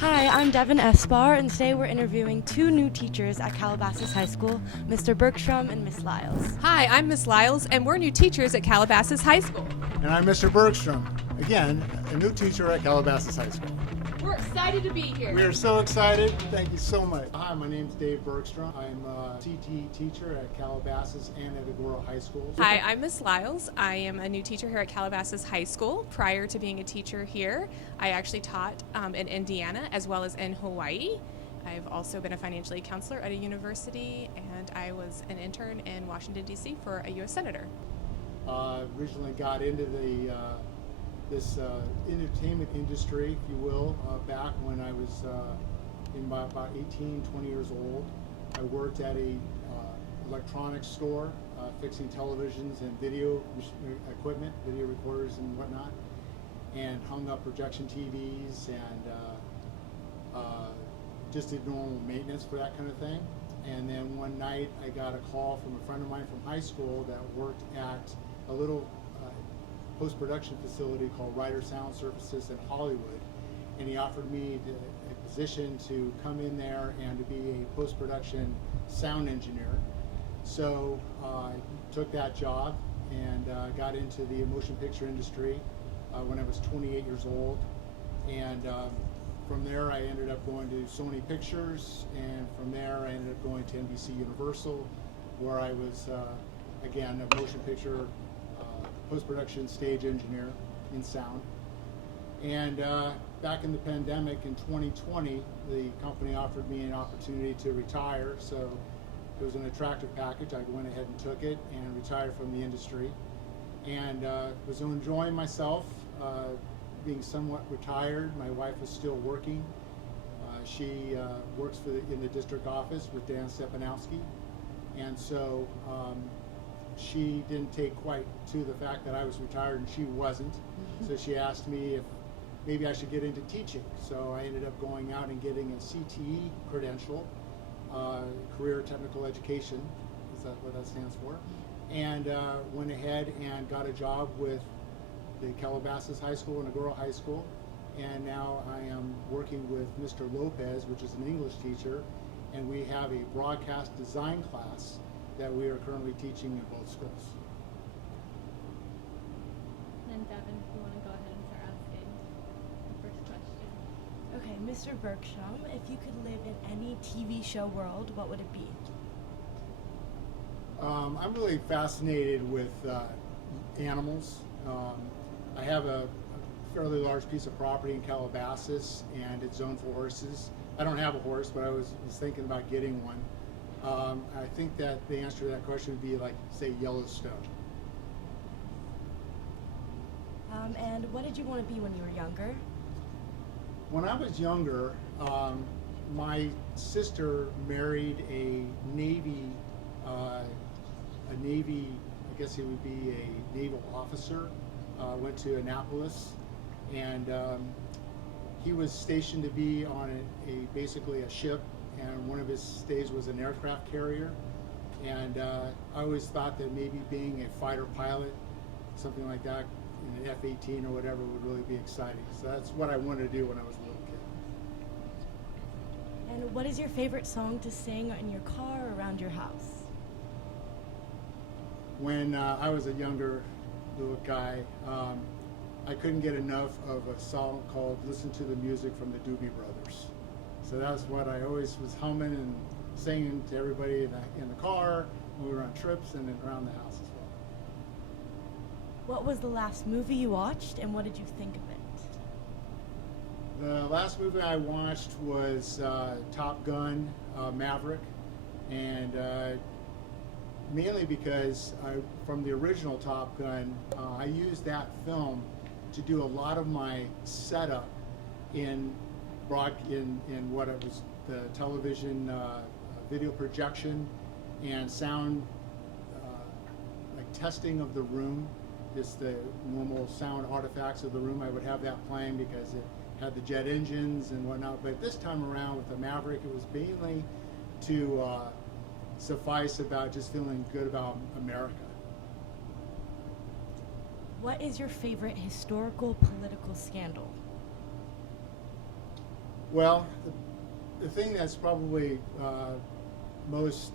Hi, I'm Devin Espar, and today we're interviewing two new teachers at Calabasas High School, Mr. Bergstrom and Miss Lyles. Hi, I'm Miss Lyles, and we're new teachers at Calabasas High School. And I'm Mr. Bergstrom, again, a new teacher at Calabasas High School. We're excited to be here. We are so excited. Thank you so much. Hi, my name's Dave Bergstrom. I'm a CTE teacher at Calabasas and at Agora High School. Hi, I'm Miss Lyles. I am a new teacher here at Calabasas High School. Prior to being a teacher here, I actually taught in Indiana as well as in Hawaii. I've also been a financial aid counselor at a university, and I was an intern in Washington, D.C. for a U.S. Senator. Originally got into this entertainment industry, if you will, back when I was in about 18, 20 years old. I worked at a electronics store, fixing televisions and video equipment, video recorders and whatnot, and hung up projection TVs and just did normal maintenance for that kind of thing. And then one night I got a call from a friend of mine from high school that worked at a little post-production facility called Ryder Sound Services in Hollywood, and he offered me a position to come in there and to be a post-production sound engineer. So I took that job and got into the motion picture industry when I was 28 years old, and from there I ended up going to Sony Pictures, and from there I ended up going to NBC Universal, where I was again a motion picture post-production stage engineer in sound. And back in the pandemic in 2020, the company offered me an opportunity to retire, so it was an attractive package. I went ahead and took it and retired from the industry, and was enjoying myself, being somewhat retired. My wife is still working. She works in the district office with Dan Stepanowski, and so she didn't take quite to the fact that I was retired and she wasn't. So she asked me if maybe I should get into teaching. So I ended up going out and getting a CTE credential, Career Technical Education, is that what that stands for? And went ahead and got a job with the Calabasas High School and Agora High School. And now I am working with Mr. Lopez, which is an English teacher, and we have a broadcast design class that we are currently teaching in both schools. And Devin, if you want to go ahead and start asking the first question. Okay, Mr. Bergstrom, if you could live in any TV show world, what would it be? I'm really fascinated with animals. I have a fairly large piece of property in Calabasas, and it's zoned for horses. I don't have a horse, but I was thinking about getting one. I think that the answer to that question would be like, say, Yellowstone. And what did you want to be when you were younger? When I was younger, my sister married a Navy, I guess he would be a naval officer, went to Annapolis, and he was stationed to be on basically a ship, and one of his stays was an aircraft carrier. And I always thought that maybe being a fighter pilot, something like that, in an F-18 or whatever, would really be exciting. So that's what I wanted to do when I was a little kid. And what is your favorite song to sing in your car or around your house? When I was a younger little guy, I couldn't get enough of a song called Listen to the Music from the Doobie Brothers. So that's what I always was humming and singing to everybody in the car, when we were on trips, and then around the house as well. What was the last movie you watched, and what did you think of it? The last movie I watched was Top Gun Maverick, and mainly because from the original Top Gun, I used that film to do a lot of my setup in what it was, the television video projection and sound, like testing of the room, just the normal sound artifacts of the room. I would have that playing because it had the jet engines and whatnot. But this time around with the Maverick, it was mainly to suffice about just feeling good about America. What is your favorite historical political scandal? Well, the thing that's probably most,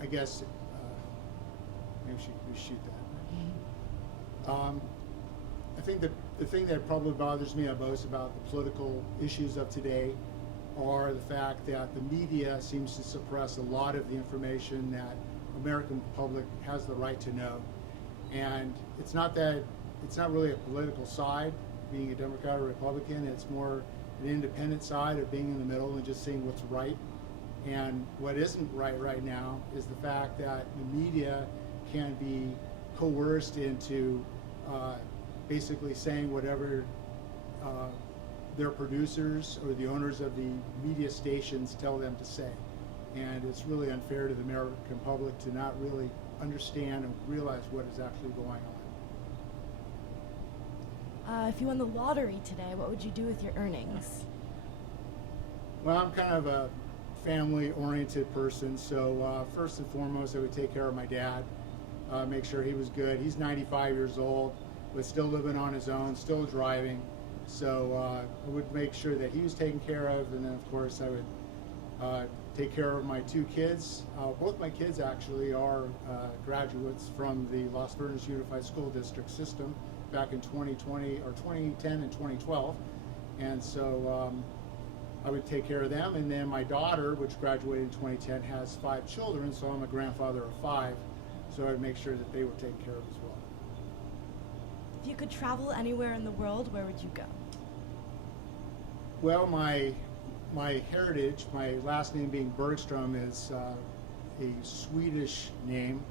I guess, maybe we shoot that. I think that the thing that probably bothers me most about the political issues of today are the fact that the media seems to suppress a lot of the information that American public has the right to know. And it's not really a political side, being a Democrat or Republican. It's more an independent side of being in the middle and just seeing what's right. And what isn't right now is the fact that the media can be coerced into basically saying whatever their producers or the owners of the media stations tell them to say. And it's really unfair to the American public to not really understand and realize what is actually going on. If you won the lottery today, what would you do with your earnings? Well, I'm kind of a family-oriented person, so first and foremost, I would take care of my dad, make sure he was good. He's 95 years old, but still living on his own, still driving. So I would make sure that he was taken care of, and then of course I would take care of my two kids. Both my kids actually are graduates from the Las Vegas Unified School District system back in 2010 and 2012. And so I would take care of them. And then my daughter, which graduated in 2010, has 5 children, so I'm a grandfather of 5. So I would make sure that they were taken care of as well. If you could travel anywhere in the world, where would you go? Well, my heritage, my last name being Bergstrom, is a Swedish name.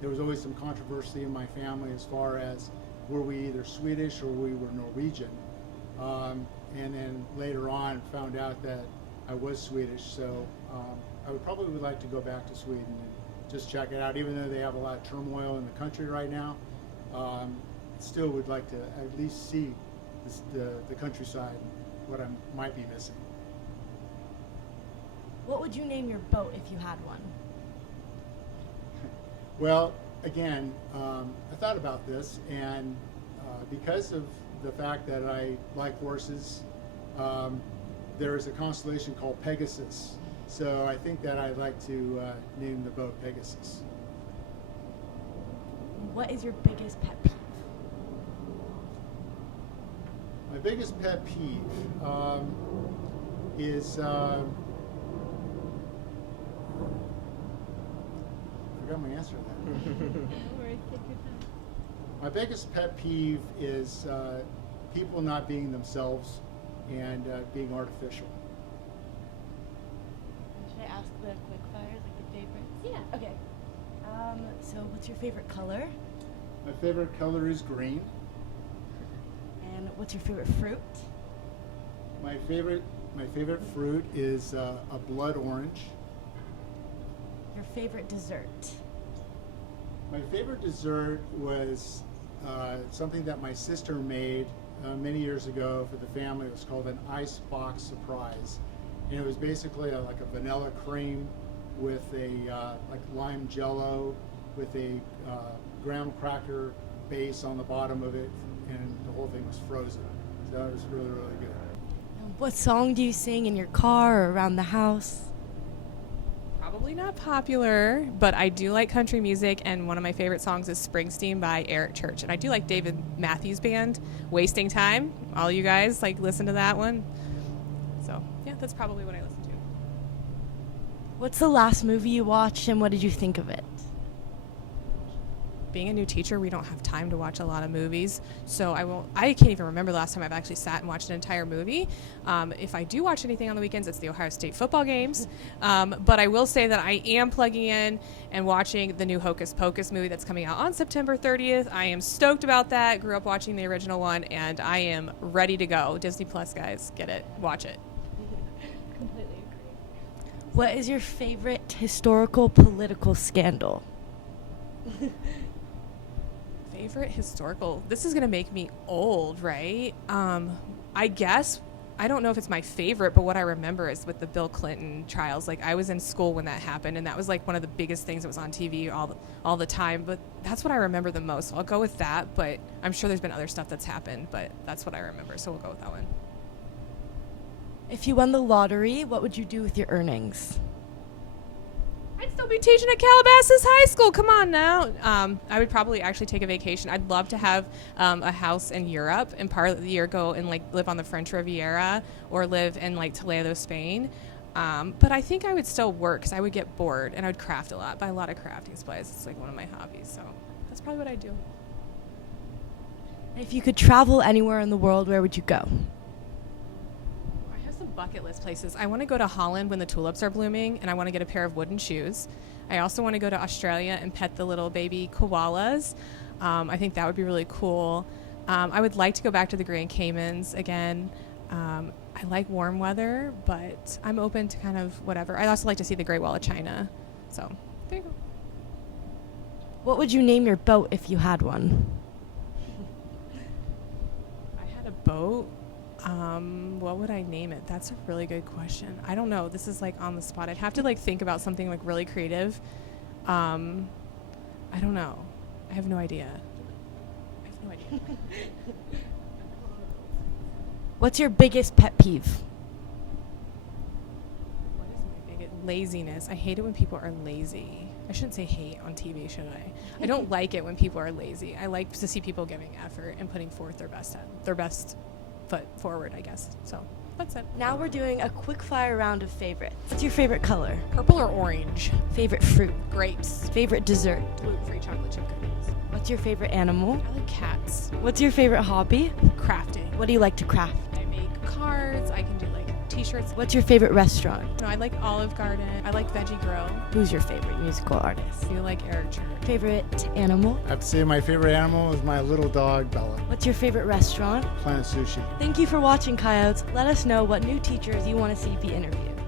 There was always some controversy in my family as far as were we either Swedish or we were Norwegian. And then later on found out that I was Swedish, so I would probably like to go back to Sweden and just check it out. Even though they have a lot of turmoil in the country right now, still would like to at least see the countryside, what I might be missing. What would you name your boat if you had one? Well, again, I thought about this, and because of the fact that I like horses, there is a constellation called Pegasus. So I think that I'd like to name the boat Pegasus. What is your biggest pet peeve? My biggest pet peeve is I forgot my answer to that. No worries, take your time. My biggest pet peeve is people not being themselves and being artificial. Should I ask the quick fires, like the favorites? Yeah. Okay. So what's your favorite color? My favorite color is green. And what's your favorite fruit? My favorite fruit is a blood orange. Your favorite dessert? My favorite dessert was something that my sister made many years ago for the family. It was called an ice box surprise, and it was basically like a vanilla cream with a like lime jello with a graham cracker base on the bottom of it, and the whole thing was frozen. So it was really, really good. What song do you sing in your car or around the house? Probably not popular, but I do like country music, and one of my favorite songs is Springsteen by Eric Church. And I do like David Matthews Band, Wasting Time. All you guys like listen to that one. So yeah, that's probably what I listen to. What's the last movie you watched and what did you think of it? Being a new teacher, we don't have time to watch a lot of movies, so I can't even remember the last time I've actually sat and watched an entire movie. If I do watch anything on the weekends, it's the Ohio State football games. But I will say that I am plugging in and watching the new Hocus Pocus movie that's coming out on September 30th. I am stoked about that. Grew up watching the original one, and I am ready to go. Disney Plus, guys, get it, watch it. Completely agree. What is your favorite historical political scandal? Favorite historical, this is gonna make me old, right? I guess I don't know if it's my favorite, but what I remember is with the Bill Clinton trials. Like, I was in school when that happened, and that was like one of the biggest things that was on TV all the time. But that's what I remember the most. So I'll go with that, but I'm sure there's been other stuff that's happened, but that's what I remember. So we'll go with that one. If you won the lottery, what would you do with your earnings? I'd still be teaching at Calabasas High School. Come on now. I would probably actually take a vacation. I'd love to have a house in Europe and part of the year go and like live on the French Riviera or live in like Toledo, Spain. But I think I would still work because I would get bored and I would craft a lot, buy a lot of crafting supplies. It's like one of my hobbies. So that's probably what I do. If you could travel anywhere in the world, where would you go? I have some bucket list places. I want to go to Holland when the tulips are blooming, and I want to get a pair of wooden shoes. I also want to go to Australia and pet the little baby koalas. I think that would be really cool. I would like to go back to the Grand Caymans again. I like warm weather, but I'm open to kind of whatever. I'd also like to see the Great Wall of China. So there you go. What would you name your boat if you had one? If I had a boat, what would I name it? That's a really good question. I don't know. This is like on the spot. I'd have to like think about something like really creative. I don't know. I have no idea. What's your biggest pet peeve? What is my biggest laziness? I hate it when people are lazy. I shouldn't say hate on TV, should I? I don't like it when people are lazy. I like to see people giving effort and putting forth their best foot forward, I guess. So that's it. Now we're doing a quick fire round of favorites. What's your favorite color? Purple or orange? Favorite fruit? Grapes. Favorite dessert? Gluten-free chocolate chip cookies. What's your favorite animal? I like cats. What's your favorite hobby? Crafting. What do you like to craft? I make cards. I can do like t-shirts. What's your favorite restaurant? No, I like Olive Garden. I like Veggie Grill. Who's your favorite musical artist? I like Eric Church. Favorite animal? I have to say my favorite animal is my little dog, Bella. What's your favorite restaurant? Planet Sushi. Thank you for watching, Coyotes. Let us know what new teachers you want to see be interviewed.